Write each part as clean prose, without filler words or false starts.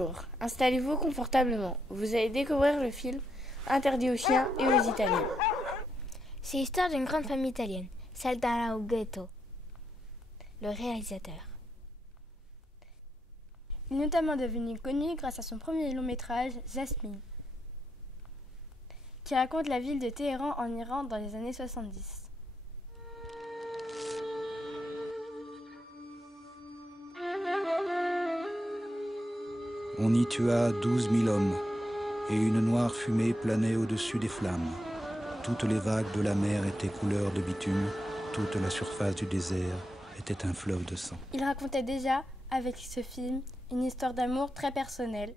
Bonjour, installez-vous confortablement. Vous allez découvrir le film Interdit aux chiens et aux Italiens. C'est l'histoire d'une grande famille italienne, Saldana Ghetto, le réalisateur. Il est notamment devenu connu grâce à son premier long métrage, Jasmine, qui raconte la ville de Téhéran en Iran dans les années 70. On y tua 12 000 hommes, et une noire fumée planait au-dessus des flammes. Toutes les vagues de la mer étaient couleur de bitume, toute la surface du désert était un fleuve de sang. Il racontait déjà, avec ce film, une histoire d'amour très personnelle.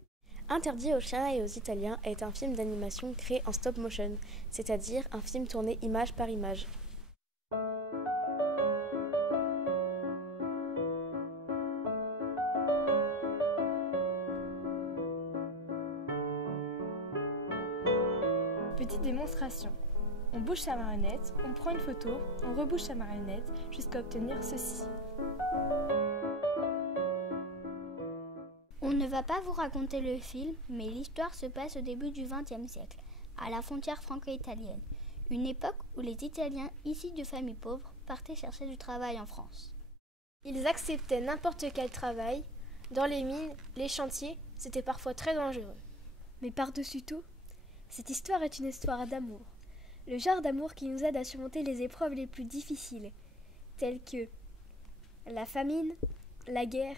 Interdit aux chiens et aux Italiens est un film d'animation créé en stop motion, c'est-à-dire un film tourné image par image. Petite démonstration. On bouge sa marionnette, on prend une photo, on rebouge sa marionnette jusqu'à obtenir ceci. On ne va pas vous raconter le film, mais l'histoire se passe au début du XXe siècle, à la frontière franco-italienne, une époque où les Italiens issus de familles pauvres partaient chercher du travail en France. Ils acceptaient n'importe quel travail. Dans les mines, les chantiers, c'était parfois très dangereux. Mais par-dessus tout, cette histoire est une histoire d'amour. Le genre d'amour qui nous aide à surmonter les épreuves les plus difficiles, telles que la famine, la guerre,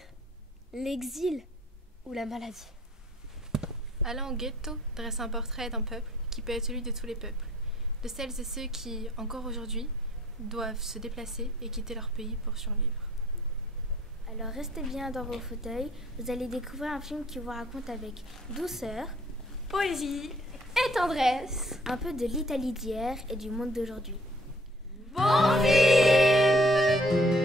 l'exil ou la maladie. Alain Ghetto dresse un portrait d'un peuple qui peut être celui de tous les peuples, de celles et ceux qui, encore aujourd'hui, doivent se déplacer et quitter leur pays pour survivre. Alors restez bien dans vos fauteuils, vous allez découvrir un film qui vous raconte avec douceur, Poésie et tendresse. un peu de l'Italie d'hier et du monde d'aujourd'hui. Bon film!